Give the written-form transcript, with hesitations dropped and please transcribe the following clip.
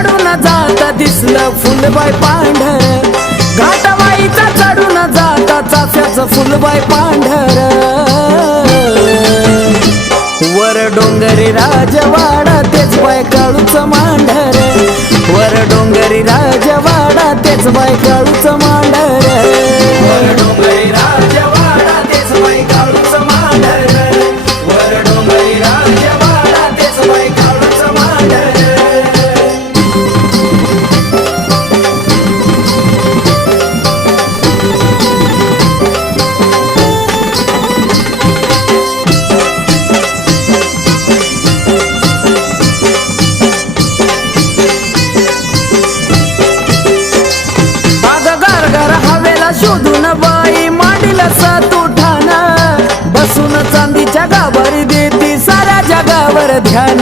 चढून जाता दिसलं फुलबाई पांढर, घाटवाईचा चढून जाता चाफ्याचं फुलबाई पांढर. वर डोंगरी राजवाडा तेच बाय काळूच मांढर, वर डोंगरी राजवाडा तेच बाय काळूच मांढर. वर डोंगरी राजवाडा तेच बाय काळूच मांढर, वर डोंगरी राजवाडा तेच बाय काळूच मांढर. शोधून बाई मांडीला सातुठाण, बसून चांदीच्या गाभारी देती साऱ्या जगावर ध्यान.